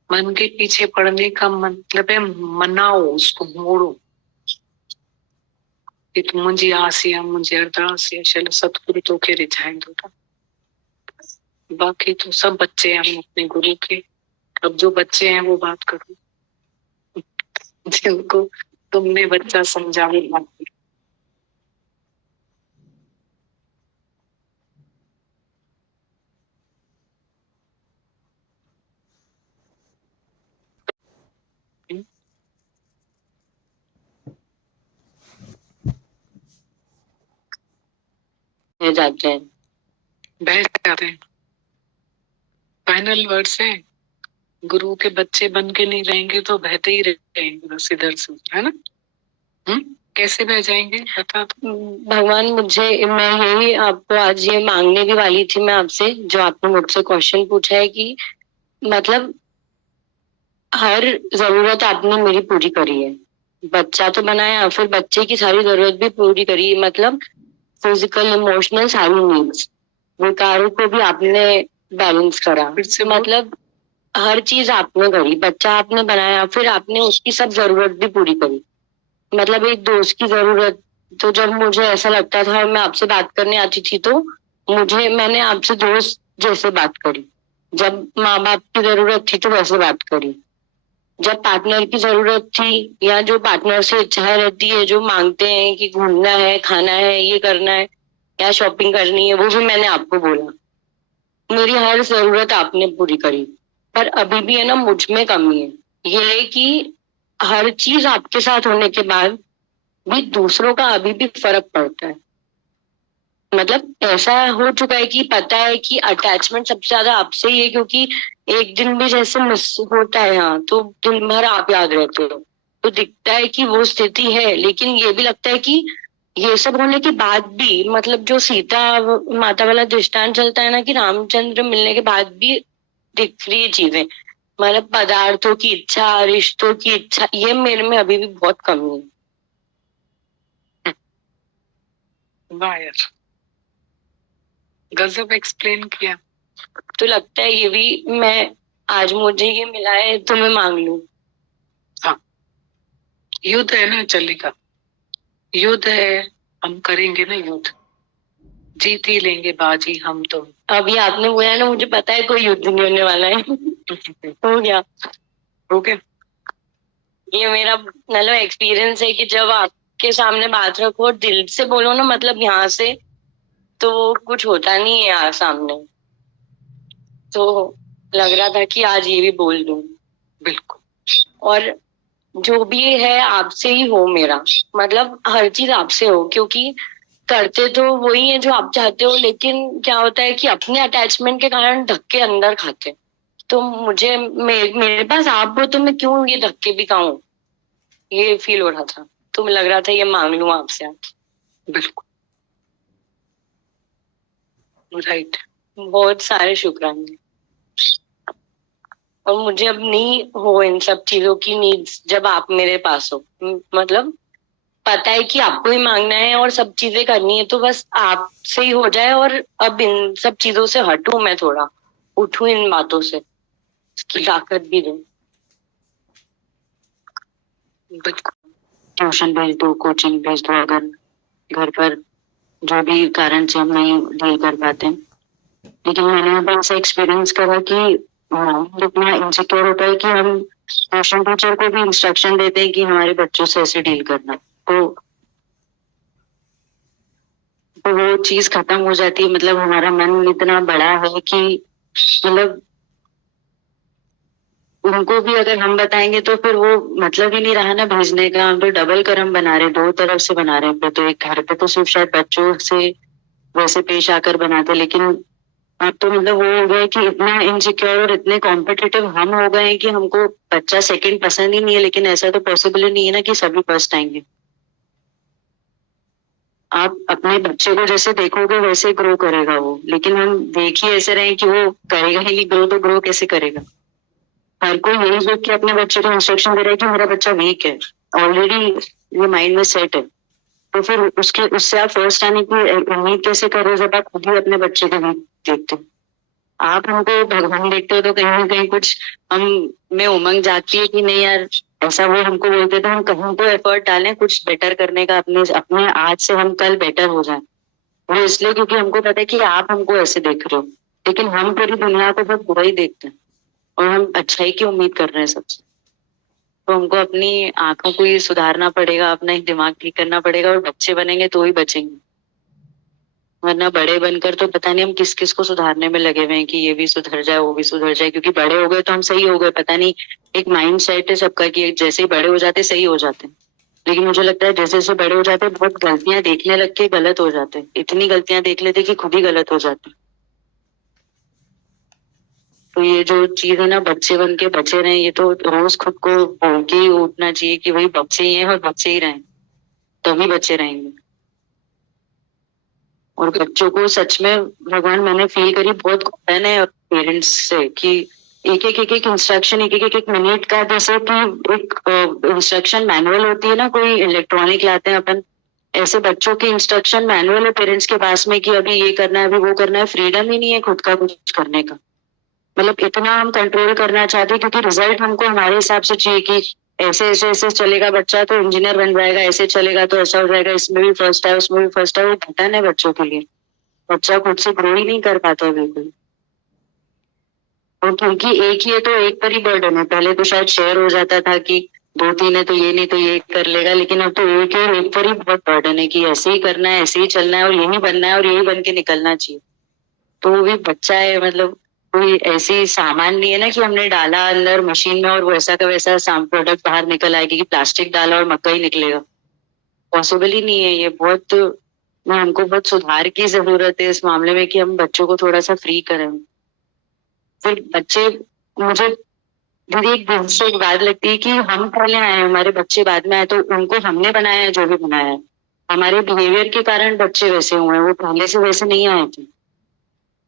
मन के पीछे पड़ने का मतलब है मनाओ, उसको मोड़ो कि तुम मुझे आस या मुझे अरदास या चलो सतगुरु तो खिर जाए थोड़ा। बाकी तो सब बच्चे हैं हम अपने गुरु के। अब जो बच्चे हैं वो बात करो, जिनको तुमने बच्चा समझा वो बात करो। जाते हैं, बैठ जाते हैं। फाइनल वर्ड्स है, गुरु के बच्चे बन के नहीं रहेंगे तो बहते ही रहेंगे बस इधर से, है ना? कैसे बह जाएंगे बता तो। भगवान मुझे, मैं यही आपको आज ये मांगने भी वाली थी मैं आपसे, जो आपने मुझसे क्वेश्चन पूछा है कि मतलब हर जरूरत आपने मेरी पूरी करी है। बच्चा तो बनाया, फिर बच्चे की सारी जरूरत भी पूरी करी, मतलब फिजिकल, इमोशनल सारी नीड्स, विकारों को भी आपने बैलेंस करा। फिर से मतलब हर चीज आपने करी, बच्चा आपने बनाया, फिर आपने उसकी सब जरूरत भी पूरी करी। मतलब एक दोस्त की जरूरत, तो जब मुझे ऐसा लगता था, मैं आपसे बात करने आती थी तो मैंने आपसे दोस्त जैसे बात करी, जब माँ बाप की जरूरत थी तो वैसे बात करी, जब पार्टनर की जरूरत थी या जो पार्टनर से इच्छा रहती है, जो मांगते हैं कि घूमना है, खाना है, ये करना है या शॉपिंग करनी है, वो भी मैंने आपको बोला। मेरी हर जरूरत आपने पूरी करी। पर अभी भी है ना, मुझ में कमी है। ये है कि हर चीज आपके साथ होने के बाद भी दूसरों का अभी भी फर्क पड़ता है। मतलब ऐसा हो चुका है कि पता है कि अटैचमेंट सबसे ज्यादा आपसे ही है, क्योंकि एक दिन भी जैसे मिस होता है यहाँ तो दिन भर आप याद रहते हो, तो दिखता है कि वो स्थिति है। लेकिन ये भी लगता है कि ये सब होने के बाद भी, मतलब जो सीता माता वाला दृष्टांत चलता है ना, कि रामचंद्र मिलने के बाद भी दिख रही है चीजें, मतलब पदार्थों की इच्छा, रिश्तों की इच्छा, ये मेरे में अभी भी बहुत कमी है। वाह यार, गजब एक्सप्लेन किया। तो लगता है ये भी मैं, आज मुझे ये मिला है तो मैं मांग लूं। युद्ध है ना, चलेगा। युद्ध है, हम करेंगे ना युद्ध, जीत ही लेंगे बाजी हम तो। अभी आपने बोला ना, मुझे पता है कोई युद्ध नहीं होने वाला है। हो गया, हो गया। ये मेरा मतलब एक्सपीरियंस है कि जब आपके सामने बात रखो और दिल से बोलो ना, मतलब यहाँ से, तो कुछ होता नहीं है यहाँ सामने। तो लग रहा था कि आज ये भी बोल दूं। बिल्कुल। और जो भी है आपसे ही हो मेरा, मतलब हर चीज आपसे हो, क्योंकि करते तो वही है जो आप चाहते हो, लेकिन क्या होता है कि अपने अटैचमेंट के कारण धक्के अंदर खाते। तो मुझे मेरे पास आप हो तो मैं क्यों ये धक्के भी खाऊं, ये फील हो रहा था। तो लग रहा था ये मांग लूं आपसे आज। बिल्कुल राइट। बहुत सारे शुक्राने। और मुझे अब नहीं हो इन सब चीजों की नीड्स जब आप मेरे पास हो। मतलब पता है कि आपको ही मांगना है और सब चीजें करनी है, तो बस आपसे ही हो जाए। और अब इन सब चीजों से हटूं, मैं थोड़ा उठूं इन बातों से, इसकी ताकत भी दूं। ट्यूशन भेज दो, कोचिंग भेज दो, अगर घर पर जो भी कारण से हम नहीं डील कर पाते हैं। लेकिन मैंने अब ऐसा एक्सपीरियंस करा कि इतना इनसिक्योर होता है कि हम ट्यूशन टीचर को भी इंस्ट्रक्शन देते हैं कि हमारे बच्चों से ऐसे डील करना। तो वो चीज खत्म हो जाती है। मतलब हमारा मन इतना बड़ा है कि मतलब उनको भी अगर हम बताएंगे तो फिर वो मतलब ही नहीं रहा ना भेजने का। हम तो डबल कर्म बना रहे हैं, दो तरफ से बना रहे हैं। फिर तो एक घर पे तो सिर्फ शायद बच्चों से वैसे पेश आकर बनाते, लेकिन अब तो मतलब वो हो गया कि इतना इनसिक्योर और इतने कॉम्पिटिटिव हम हो गए हैं कि हमको बच्चा सेकंड पसंद ही नहीं है। लेकिन ऐसा तो पॉसिबल ही नहीं है ना कि सभी फर्स्ट आएंगे। आप अपने बच्चे को जैसे देखोगे वैसे ग्रो करेगा वो, लेकिन हम देख ही ऐसे रहे कि वो करेगा ही नहीं ग्रो, तो ग्रो कैसे करेगा। हर कोई यही सोच के अपने बच्चे को इंस्ट्रक्शन दे रहा है कि मेरा बच्चा वीक है, ऑलरेडी ये माइंड में सेट है। तो फिर उससे आप फर्स्ट आने की उम्मीद कैसे कर रहे हो जब आप खुद ही अपने बच्चे को वीक देखते हो। आप हमको भगवान देखते हो तो कहीं ना कहीं कुछ हम में उमंग जाती है कि नहीं यार, ऐसा वो हमको बोलते तो हम कहीं तो एफर्ट डालें कुछ बेटर करने का, अपने आज से हम कल बेटर हो जाए। वो इसलिए क्योंकि हमको पता है कि आप हमको ऐसे देख रहे हो, लेकिन हम पूरी दुनिया को बहुत बुरा ही देखते हैं और हम अच्छाई की उम्मीद कर रहे हैं सबसे। तो हमको अपनी आंखों को ही सुधारना पड़ेगा, अपना ही दिमाग ठीक करना पड़ेगा, और बच्चे बनेंगे तो ही बचेंगे। वरना बड़े बनकर तो पता नहीं हम किस किस को सुधारने में लगे हुए हैं कि ये भी सुधर जाए वो भी सुधर जाए। क्योंकि बड़े हो गए तो हम सही हो गए, पता नहीं एक माइंड सेट है सबका कि जैसे ही बड़े हो जाते सही हो जाते हैं। लेकिन मुझे लगता है जैसे जैसे बड़े हो जाते हैं बहुत गलतियां देखने लग के गलत हो जाते हैं। इतनी गलतियां देख लेते कि खुद ही गलत हो जाते। तो ये जो चीज है ना, बच्चे बन के बचे रहे, ये तो रोज खुद को बोल के ही उठना चाहिए कि भाई बच्चे ही हैं और बच्चे ही रहें, तभी बच्चे रहेंगे। और बच्चों को सच में भगवान, मैंने फील करी बहुत मैंने पेरेंट्स से कि एक इंस्ट्रक्शन, एक मिनट का, जैसे कि एक इंस्ट्रक्शन मैनुअल होती है ना, कोई इलेक्ट्रॉनिक लाते हैं अपन, ऐसे बच्चों की इंस्ट्रक्शन मैनुअल है पेरेंट्स के पास में कि अभी ये करना है, अभी वो करना है। फ्रीडम ही नहीं है खुद का कुछ करने का। मतलब इतना हम कंट्रोल करना चाहते हैं क्योंकि रिजल्ट हमको हमारे हिसाब से चाहिए कि ऐसे ऐसे ऐसे चलेगा बच्चा तो इंजीनियर बन जाएगा, ऐसे चलेगा तो ऐसा हो जाएगा, इसमें भी फर्स्ट है उसमें भी फर्स्ट है। वो घटन है बच्चों के लिए। बच्चा खुद से ग्रो ही नहीं कर पाता है बिल्कुल। और क्योंकि एक ही है तो एक पर ही बर्डन है। पहले तो शायद शेयर हो जाता था कि 2-3 है तो ये नहीं तो ये कर लेगा, लेकिन अब तो एक है और एक पर ही बहुत बर्डन है कि ऐसे ही करना है, ऐसे ही चलना है और यही बनना है और यही बन के निकलना चाहिए। तो वो भी बच्चा है, मतलब कोई ऐसी सामान नहीं है ना कि हमने डाला अंदर मशीन में और वैसा का वैसा प्रोडक्ट बाहर निकल आएगी कि प्लास्टिक डाला और मक्का ही निकलेगा। पॉसिबल ही नहीं है ये। बहुत हमको बहुत सुधार की जरूरत है इस मामले में कि हम बच्चों को थोड़ा सा फ्री करें। फिर बच्चे, मुझे दीदी एक दूसरी एक बात लगती है कि हम पहले आए, हमारे बच्चे बाद में आए, तो उनको हमने बनाया है जो भी बनाया है। हमारे बिहेवियर के कारण बच्चे वैसे हुए हैं, वो पहले से वैसे नहीं आए थे।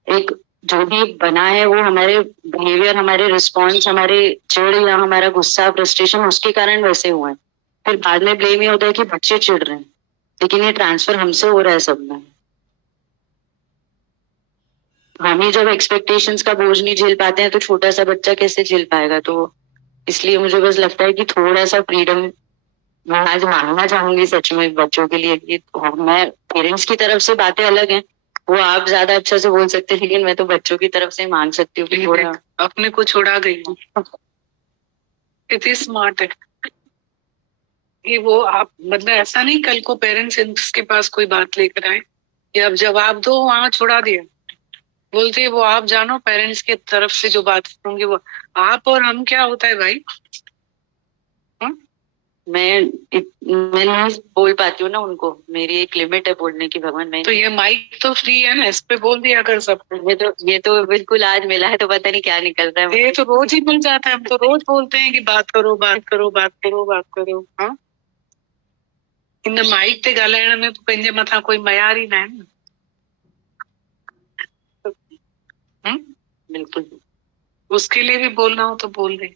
एक जो भी बना है वो हमारे बिहेवियर, हमारे रिस्पॉन्स, हमारे चिढ़ या हमारा गुस्सा, फ्रस्ट्रेशन, उसके कारण वैसे हुए हैं। फिर बाद में ब्लेम ये होता है कि बच्चे चिढ़ रहे हैं, लेकिन ये ट्रांसफर हमसे हो रहा है सब में। हम ही जब एक्सपेक्टेशंस का बोझ नहीं झेल पाते हैं तो छोटा सा बच्चा कैसे झेल पाएगा। तो इसलिए मुझे बस लगता है कि थोड़ा सा फ्रीडम मैं आज मांगना चाहूंगी सच में बच्चों के लिए। कि मैं पेरेंट्स की तरफ से बातें अलग हैं, वो आप ज्यादा अच्छा से बोल सकते हैं, लेकिन मैं तो बच्चों की तरफ से मांग सकती हूँ कि थोड़ा अपने को छुड़ा गई हूँ। इतनी स्मार्ट है कि वो आप, मतलब ऐसा नहीं कल को पेरेंट्स इनके पास कोई बात लेकर आए कि अब जवाब दो, वहां छुड़ा दिया। बोलते वो आप जानो पेरेंट्स की तरफ से जो बात होंगी वो आप और हम क्या होता है भाई। मैं नहीं बोल पाती हूँ ना उनको, मेरी एक लिमिट है बोलने की भगवान। मैं तो ये माइक तो फ्री है ना, इस पे बोल दिया कर सब। ये तो बिल्कुल आज मिला है तो पता नहीं क्या निकल रहा है। ये तो रोज ही मिल जाता है, हम तो रोज बोलते हैं कि बात करो बात करो बात करो बात करो। हाँ, इन माइक ते ॻाल्हाइण में तो पंहिंजे मथां कोई मयार ही ना है ना। बिल्कुल, उसके लिए भी बोलना हो तो बोल दे,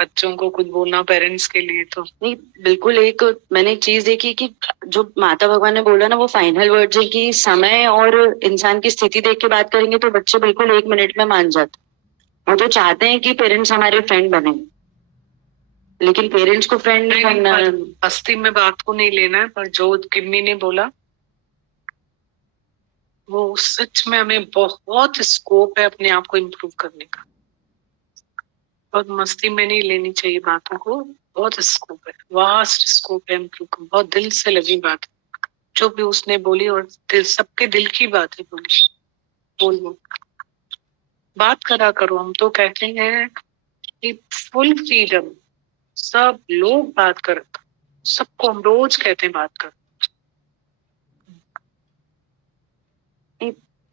बच्चों को कुछ बोलना हो पेरेंट्स के लिए तो नहीं। बिल्कुल, एक मैंने एक चीज देखी कि जो माता भगवान ने बोला ना वो फाइनल वर्ड है कि समय और इंसान की स्थिति देख के बात करेंगे तो बच्चे बिल्कुल 1 मिनट में मान जाते। वो तो चाहते हैं कि पेरेंट्स हमारे फ्रेंड बने, लेकिन पेरेंट्स को फ्रेंड नहीं बनना। मस्ती में बात को नहीं लेना है, पर जो किम्मी ने बोला वो सच में हमें बहुत स्कोप है अपने आप को इम्प्रूव करने का। बहुत मस्ती में नहीं लेनी चाहिए बातों को, बहुत स्कोप है, वास्ट स्कोप है इम्प्रूव का। बहुत दिल से लगी बात जो भी उसने बोली, और सबके दिल की बात है बोली। बोलो, बात करा करो। हम तो कहते हैं कि फुल फ्रीडम, सब लोग बात कर, सबको हम रोज कहते हैं बात कर।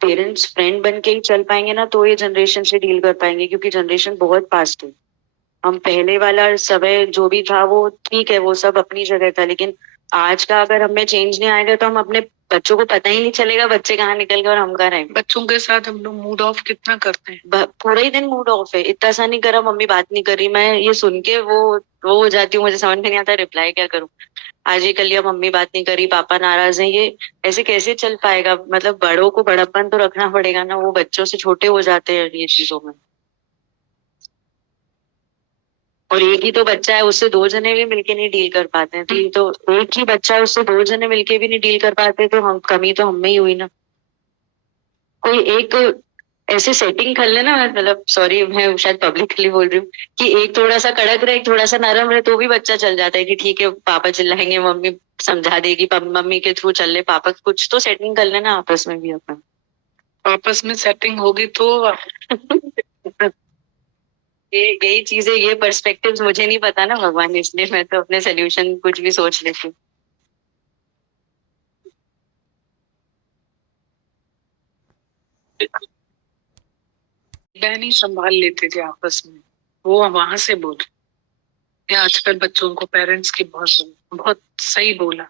पेरेंट्स फ्रेंड बन के ही चल पाएंगे ना तो ये जनरेशन से डील कर पाएंगे, क्योंकि जनरेशन बहुत फास्ट है। हम पहले वाला समय जो भी था वो ठीक है, वो सब अपनी जगह था, लेकिन आज का अगर हमें चेंज नहीं आएगा तो हम अपने बच्चों को पता ही नहीं चलेगा बच्चे कहाँ निकल गए और हम कहाँ रहेंगे। बच्चों के साथ हम लोग मूड ऑफ कितना करते हैं, पूरा ही दिन मूड ऑफ है, इतना सा नहीं करा, मम्मी बात नहीं कर रही, मैं ये सुन के वो हो जाती हूँ, मुझे समझ में नहीं आता रिप्लाई क्या करूँ। आज ये कर लिया, मम्मी बात नहीं करी, पापा नाराज हैं, ये ऐसे कैसे चल पाएगा। मतलब बड़ों को बड़प्पन तो रखना पड़ेगा ना, वो बच्चों से छोटे हो जाते हैं ये चीजों में। और एक ही तो बच्चा है, उससे 2 जने भी मिलके नहीं डील कर पाते हैं। तो ये तो एक ही बच्चा है, उससे 2 जने मिलके भी नहीं डील कर पाते, तो हम कमी तो हम में ही हुई ना। कोई एक ऐसे सेटिंग कर लेना, मतलब सॉरी मैं शायद पब्लिकली बोल रही हूँ कि एक थोड़ा सा कड़क रहे, एक थोड़ा सा नरम रहे, तो भी बच्चा चल जाता है कि ठीक है पापा चिल्लाएंगे, मम्मी समझा देगी, मम्मी के थ्रू चल ले पापा, कुछ तो सेटिंग कर लेना आपस में भी अपन। आपस में सेटिंग होगी तो यही चीजें, ये पर्सपेक्टिव्स मुझे नहीं पता ना भगवान, इसलिए मैं तो अपने सोल्यूशन कुछ भी सोच लेती हूँ। बहन ही संभाल लेते थे आपस में, वो वहां से बोल रहे आजकल बच्चों को पेरेंट्स की बहुत सही बोला।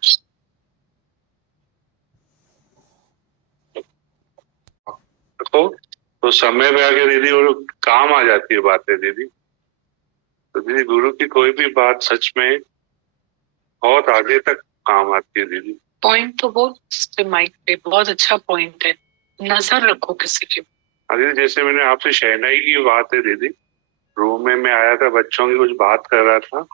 तो समय में आगे दीदी और काम आ जाती है बातें दीदी। तो दीदी गुरु की कोई भी बात सच में बहुत आगे तक काम आती है दीदी। पॉइंट तो बहुत माइक पे बहुत अच्छा पॉइंट है, नजर रखो किसी के। दीदी जैसे मैंने आपसे शहनाई की बात है दीदी, रूम में मैं आया था, बच्चों की कुछ बात कर रहा था,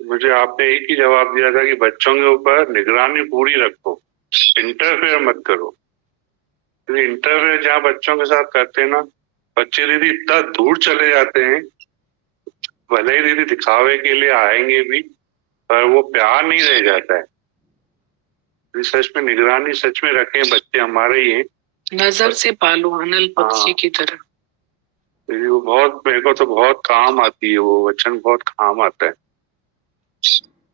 मुझे आपने एक ही जवाब दिया था कि बच्चों के ऊपर निगरानी पूरी रखो, इंटरफेयर मत करो। इंटरव्यू जहाँ बच्चों के साथ करते हैं ना, बच्चे दीदी इतना दूर चले जाते हैं, भले ही दीदी दिखावे के लिए आएंगे भी, पर वो प्यार नहीं रह जाता है। सच में निगरानी सच में रखें, बच्चे हमारे ही हैं। नजर से पालो अनल पक्षी की तरह। दीदी वो बहुत, मेरे को तो बहुत काम आती है, वो वचन बहुत काम आता है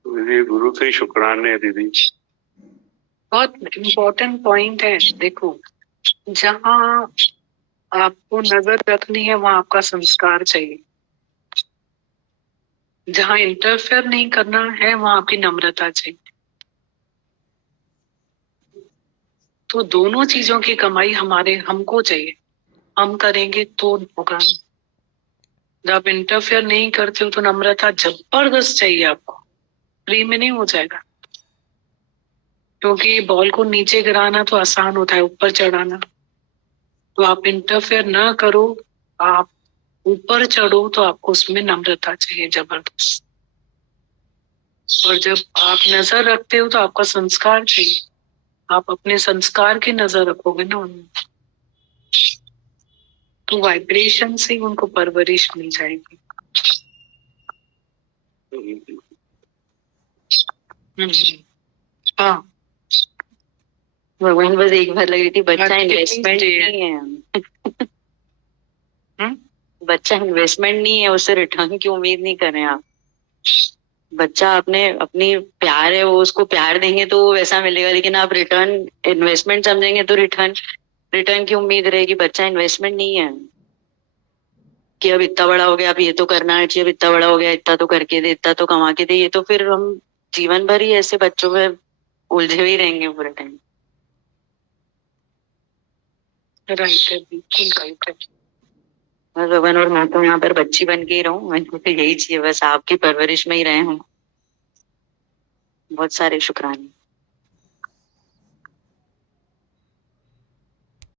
दीदी। गुरु के ही शुक्राने हैं दीदी। बहुत इम्पोर्टेंट पॉइंट है। देखो, जहाँ आपको नजर रखनी है वहां आपका संस्कार चाहिए, जहाँ इंटरफेयर नहीं करना है वहां आपकी नम्रता चाहिए। तो दोनों चीजों की कमाई हमको चाहिए। हम करेंगे तो होगा। जब इंटरफेयर नहीं करते हो तो नम्रता जबरदस्त चाहिए आपको, फ्री में नहीं हो जाएगा। क्योंकि बॉल को नीचे गिराना तो आसान होता है, ऊपर चढ़ाना। तो आप इंटरफेयर ना करो, आप ऊपर चढ़ो, तो आपको उसमें नम्रता चाहिए जबरदस्त। और जब आप नजर रखते हो तो आपका संस्कार चाहिए। आप अपने संस्कार की नजर रखोगे ना उनमें, तो वाइब्रेशन से उनको परवरिश मिल जाएगी। हाँ, भगवान बस एक बार लग रही थी, बच्चा कितनी इन्वेस्टमेंट देर? नहीं है। बच्चा इन्वेस्टमेंट नहीं है, उससे रिटर्न की उम्मीद नहीं करें आप। बच्चा अपनी प्यार है, वो उसको प्यार देंगे तो वो वैसा मिलेगा, लेकिन आप रिटर्न इन्वेस्टमेंट समझेंगे तो रिटर्न की उम्मीद रहेगी। बच्चा इन्वेस्टमेंट नहीं है कि अब इतना बड़ा हो गया, अब ये तो करना है चाहिए, अब इतना बड़ा हो गया, इतना तो करके दे, इतना तो कमा के दे। ये तो फिर हम जीवन भर ही ऐसे बच्चों में उलझे हुए रहेंगे पूरे टाइम। राइट है, बिल्कुल राइट है। बस भगवान, और मैं तो यहाँ पर बच्ची बन के ही रहूं, मुझे तो यही चाहिए, बस आपकी परवरिश में ही रहे हम। बहुत सारे शुक्राने।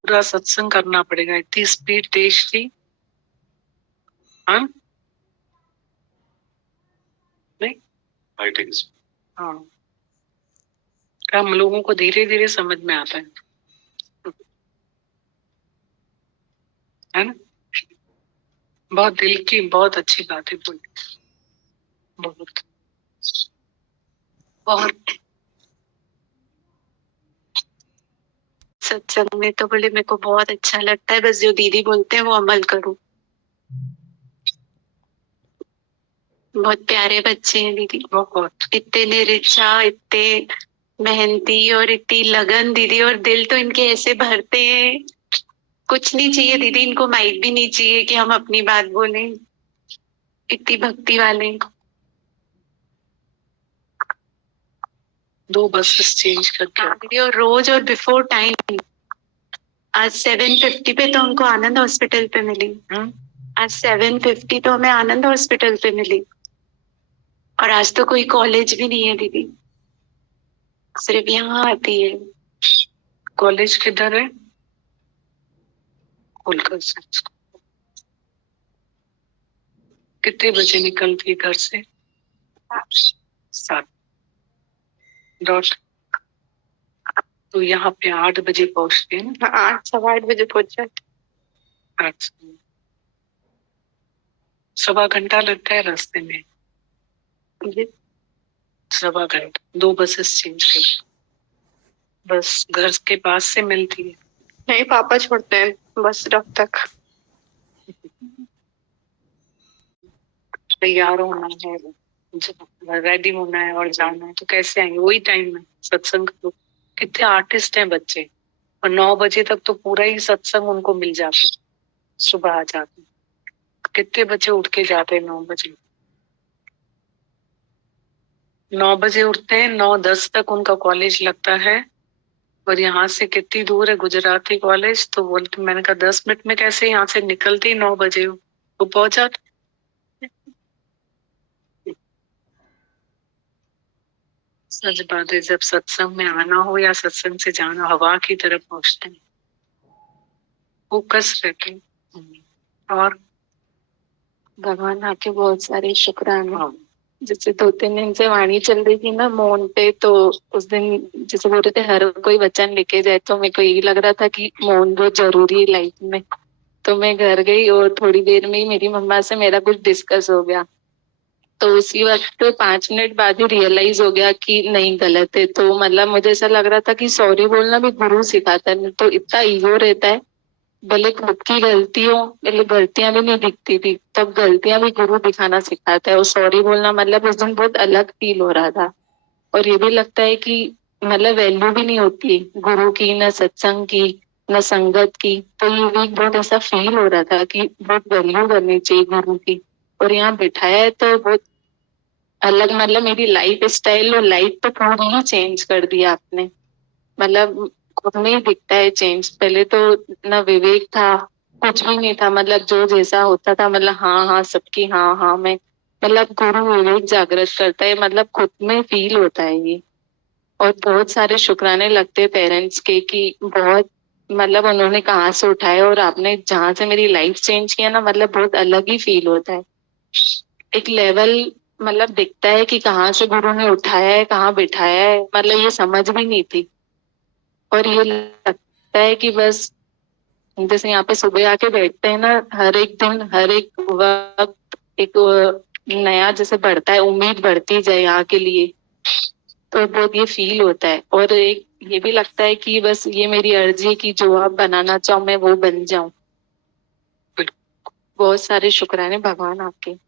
पूरा सत्संग करना पड़ेगा, इतनी स्पीड तेज थी। हाँ, नहीं, हाँ, हम लोगों को धीरे धीरे समझ में आता है ना। बहुत दिल की बहुत अच्छी बातें बोली, बहुत। और सत्संग में तो बोले मेरे को बहुत अच्छा लगता है, बस जो दीदी बोलते हैं वो अमल करूं। बहुत प्यारे बच्चे हैं दीदी, बहुत इतने निरीक्षा, इतने मेहनती और इतनी लगन दीदी, और दिल तो इनके ऐसे भरते हैं। कुछ नहीं चाहिए दीदी, इनको माइक भी नहीं चाहिए कि हम अपनी बात बोलें। इतनी भक्ति वाले। 2 बसेस चेंज करके। हाँ दीदी, और रोज और बिफोर टाइम। आज 7:50 पे तो हमको आनंद हॉस्पिटल पे मिली। आज 7:50 तो हमें आनंद हॉस्पिटल पे मिली। और आज तो कोई कॉलेज भी नहीं है दीदी, सिर्फ यहाँ आती है। कॉलेज किधर है? खुलकर से। कितने बजे निकलती है घर से? 7 डॉट। तो यहाँ पे 8 बजे पहुँचते हैं ना? 8, 8:15 बजे पहुंच जाते। अच्छा, 1.25 घंटा लगता है रास्ते में। 1.25 घंटा, 2 बसेस चेंज कर। बस घर के पास से मिलती है? नहीं, पापा छोड़ते हैं बस स्टॉप तक। तैयार होना है, रेडी होना है और जाना है, तो कैसे आएंगे? वही टाइम में सत्संग। तो कितने आर्टिस्ट हैं बच्चे, और 9 बजे तक तो पूरा ही सत्संग उनको मिल जाता है, सुबह आ जाते। कितने बच्चे उठ के जाते हैं 9 बजे? 9 बजे उठते हैं, 9:10 तक उनका कॉलेज लगता है। और यहाँ से कितनी दूर है गुजराती कॉलेज? तो बोलते, मैंने कहा 10 मिनट में कैसे यहाँ से निकलती 9 बजे हो, तो पहुंच जाते। सच बात है, जब सत्संग में आना हो या सत्संग से जाना, हवा की तरफ पहुंचते हैं, फोकस रहते हैं। और भगवान आपके बहुत सारे शुक्राने। हाँ, जैसे 2-3 दिन से वाणी चल रही थी ना मौन पे, तो उस दिन जैसे बोल रहे थे हर कोई वचन लेके जाए, तो मेरे को यही लग रहा था कि मौन बहुत जरूरी है लाइफ में। तो मैं घर गई और थोड़ी देर में ही मेरी मम्मा से मेरा कुछ डिस्कस हो गया। तो उसी वक्त 5 मिनट बाद ही रियलाइज हो गया कि नहीं, गलत है। तो मतलब मुझे ऐसा लग रहा था कि सॉरी बोलना भी गुरु सिखाता है। तो इतना ईगो रहता है, भले खुद की गलती हो, मतलब गलतियां भी नहीं दिखती थी, तब गलतियां भी गुरु दिखाना सिखाता है। और सॉरी बोलना मतलब उस दिन बहुत अलग फील हो रहा था। और ये भी लगता है कि मतलब वैल्यू भी नहीं होती गुरु की, न सत्संग की, न संगत की। तो ये वीक बहुत ऐसा फील हो रहा था कि बहुत वैल्यू करनी चाहिए गुरु की। और यहाँ बिठाया है तो बहुत अलग, मतलब मेरी लाइफ स्टाइल और लाइफ तो पूरी ही चेंज कर दिया आपने। मतलब खुद में ही दिखता है चेंज। पहले तो ना विवेक था, कुछ भी नहीं था, मतलब जो जैसा होता था, मतलब हाँ हाँ सबकी हाँ हाँ में, मतलब गुरु विवेक जागृत करता है, मतलब खुद में फील होता है ये। और बहुत सारे शुक्राने लगते हैं पेरेंट्स के कि बहुत मतलब उन्होंने कहाँ से उठाया, और आपने जहाँ से मेरी लाइफ चेंज किया ना, मतलब बहुत अलग ही फील होता है। एक लेवल मतलब दिखता है कि कहाँ से गुरु ने उठाया है, कहाँ बिठाया है, मतलब ये समझ भी नहीं थी। और ये लगता है कि बस जैसे यहाँ पे सुबह आके बैठते हैं ना, हर एक दिन हर एक वक्त एक नया जैसे बढ़ता है, उम्मीद बढ़ती जाए यहाँ के लिए। तो बहुत ये फील होता है। और एक ये भी लगता है कि बस ये मेरी अर्जी है कि जो आप बनाना चाहो मैं वो बन जाऊं। बहुत सारे शुक्राने भगवान आपके।